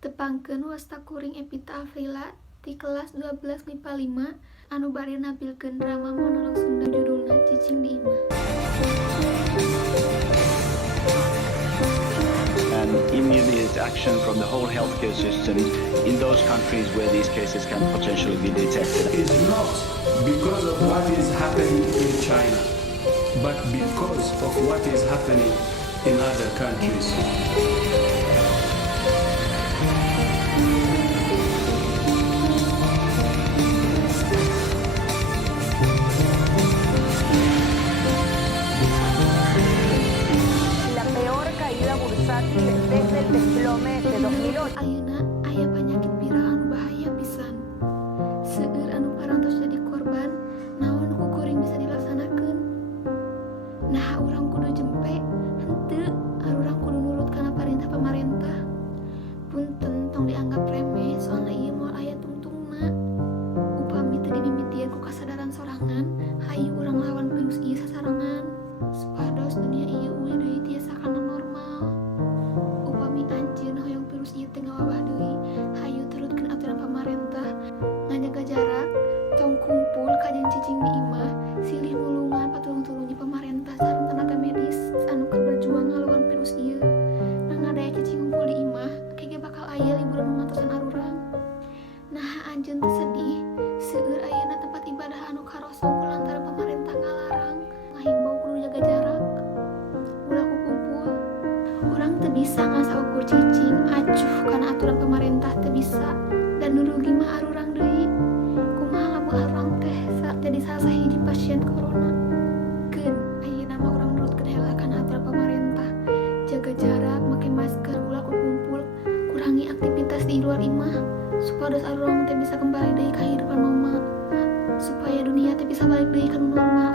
Tepangkeun wasta kuring Epita Afrila di kelas 12 MIPA 5 anu bari nampilkeun drama monolog Sunda judulna Cicing di Imah. And immediate action from the whole healthcare system in those countries where these cases can potentially be detected. It's not because of what is happening in China, but because of what is happening in other countries. La peor caída bursátil desde el desplome de 2008. Ayeuna aya panyakit viral anu bahaya pisan. Seueur anu parantos jadi korban, naon ku kuring bisa dilaksanakeun? Nah, urang kudu jempe, henteu urang kudu nurut kana perintah pamarentah. Punten tong dianggap remeh, soalna ieu moal aya tungtungna. Upami teu dimimitian ku kasadaran sorangan, hayu urang lawan virus ieu sasarengan. Supados dunia ieu uli deui tiasa kana normal. Upami anjeun hoyong virus ieu teu ngawabah deui, hayu turutkeun aturan pamarentah, ngajaga jarak, tong kumpul kajen cicing di imah, silih nulungan patulung-tulungnya pamarentah sareng tenaga medis anu keur berjuang ngalawan virus ieu. Nangadaya cicing ngumpul di imah, kege bakal aya liburan nu ngantosan arurang. Nah, anjeun teu sedih, seueur ayeuna tempat ibadah anu karosong kulantaran pamarentah ngalarang, ngahimbau kudu jaga jarak. Ulah kukumpul, urang teu bisa ngasa ukur cicing acuh kana aturan pamarentah teu bisa, dan nu rugi mah arurang deui. Kumaha lamun arurang teh jadi salah sahiji pasien corona. Keun ayeuna mah urang nurutkeun heula kana aturan pamarentah, jaga jarak, make masker, ulah kukumpul, kurangi aktivitas di luar imah, supados arurang teh bisa kembali deui ka kehidupan normal, supaya dunia teh bisa balik deui ka nu normal.